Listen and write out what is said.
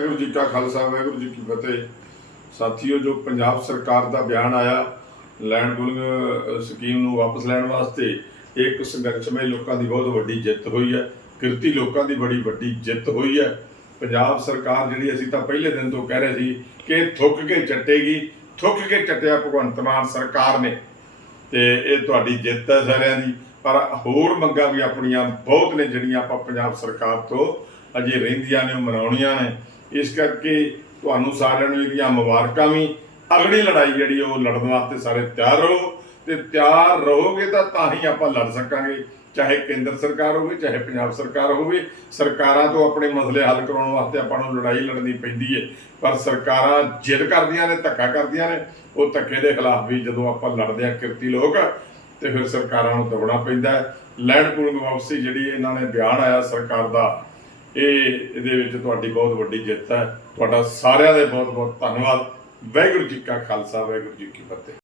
ਵਾਹਿਗੁਰੂ ਜੀ ਕਾ ਖਾਲਸਾ, ਵਾਹਿਗੁਰੂ ਜੀ ਕੀ ਫਤਿਹ। ਸਾਥੀਓ, ਜੋ ਪੰਜਾਬ ਸਰਕਾਰ ਦਾ ਬਿਆਨ ਆਇਆ ਲੈਂਡ ਪੂਲਿੰਗ ਸਕੀਮ ਨੂੰ ਵਾਪਸ ਲੈਣ ਵਾਸਤੇ, ਇਹ ਇੱਕ ਸੰਘਰਸ਼ਮਈ ਲੋਕਾਂ ਦੀ ਬਹੁਤ ਵੱਡੀ ਜਿੱਤ ਹੋਈ ਹੈ। ਕਿਰਤੀ ਲੋਕਾਂ ਦੀ ਬੜੀ ਵੱਡੀ ਜਿੱਤ ਹੋਈ ਹੈ। ਪੰਜਾਬ ਸਰਕਾਰ ਜਿਹੜੀ ਅਸੀਂ ਤਾਂ ਪਹਿਲੇ ਦਿਨ ਤੋਂ ਕਹਿ ਰਹੇ ਸੀ ਕਿ ਇਹ ਥੁੱਕ ਕੇ ਚੱਟੇਗੀ, ਥੁੱਕ ਕੇ ਚੱਟਿਆ ਭਗਵੰਤ ਮਾਨ ਸਰਕਾਰ ਨੇ। ਤੇ ਇਹ ਤੁਹਾਡੀ ਜਿੱਤ ਹੈ ਸਾਰਿਆਂ ਦੀ। ਪਰ ਹੋਰ ਮੰਗਾਂ ਵੀ ਆਪਣੀਆਂ ਬਹੁਤ ਨੇ, ਜਿਹੜੀਆਂ ਆਪਾਂ ਪੰਜਾਬ ਸਰਕਾਰ ਤੋਂ ਅਜੇ ਰਹਿੰਦੀਆਂ ਨੇ, ਉਹ ਮਨਾਉਣੀਆਂ ਨੇ। ਇਸ ਕਰਕੇ ਤੁਹਾਨੂੰ ਸਾਰਿਆਂ ਨੂੰ ਇਹਦੀਆਂ ਮੁਬਾਰਕਾਂ ਵੀ। ਅਗਲੀ ਲੜਾਈ ਜਿਹੜੀ ਉਹ ਲੜਨ ਵਾਸਤੇ ਸਾਰੇ ਤਿਆਰ ਰਹੋ। ਤੇ ਤਿਆਰ ਰਹੋਗੇ ਤਾਂ ਤਾਂ ਹੀ ਆਪਾਂ ਲੜ ਸਕਾਂਗੇ। ਚਾਹੇ ਕੇਂਦਰ ਸਰਕਾਰ ਹੋਵੇ, ਚਾਹੇ ਪੰਜਾਬ ਸਰਕਾਰ ਹੋਵੇ। ਸਰਕਾਰਾਂ ਤੋਂ ਆਪਣੇ ਮਸਲੇ ਹੱਲ ਕਰਾਉਣ ਵਾਸਤੇ ਆਪਾਂ ਨੂੰ ਲੜਾਈ ਲੜਨੀ ਪੈਂਦੀ ਹੈ ਪਰ ਸਰਕਾਰਾਂ ਜਿੱਦ ਕਰਦੀਆਂ ਨੇ, ਧੱਕਾ ਕਰਦੀਆਂ ਨੇ। ਉਹ ਧੱਕੇ ਦੇ ਖਿਲਾਫ ਵੀ ਜਦੋਂ ਆਪਾਂ ਲੜਦੇ ਆ ਕਿਰਤੀ ਲੋਕ, ਤੇ ਫਿਰ ਸਰਕਾਰਾਂ ਨੂੰ ਦਬਣਾ ਪੈਂਦਾ ਹੈ। ਲੈਂਡ ਪੂਲਿੰਗ ਵਾਪਸੀ ਜਿਹੜੀ ਇਹਨਾਂ ਨੇ ਬਿਆਨ ਆਇਆ ਸਰਕਾਰ ਦਾ ਇਹ ਇਹਦੇ ਵਿੱਚ ਤੁਹਾਡੀ ਬਹੁਤ ਵੱਡੀ ਜਿੱਤ ਹੈ। ਤੁਹਾਡਾ ਸਾਰਿਆਂ ਦਾ ਬਹੁਤ ਬਹੁਤ ਧੰਨਵਾਦ। ਵਾਹਿਗੁਰੂ ਜੀ ਕਾ ਖਾਲਸਾ, ਵਾਹਿਗੁਰੂ ਜੀ ਕੀ ਫਤਿਹ।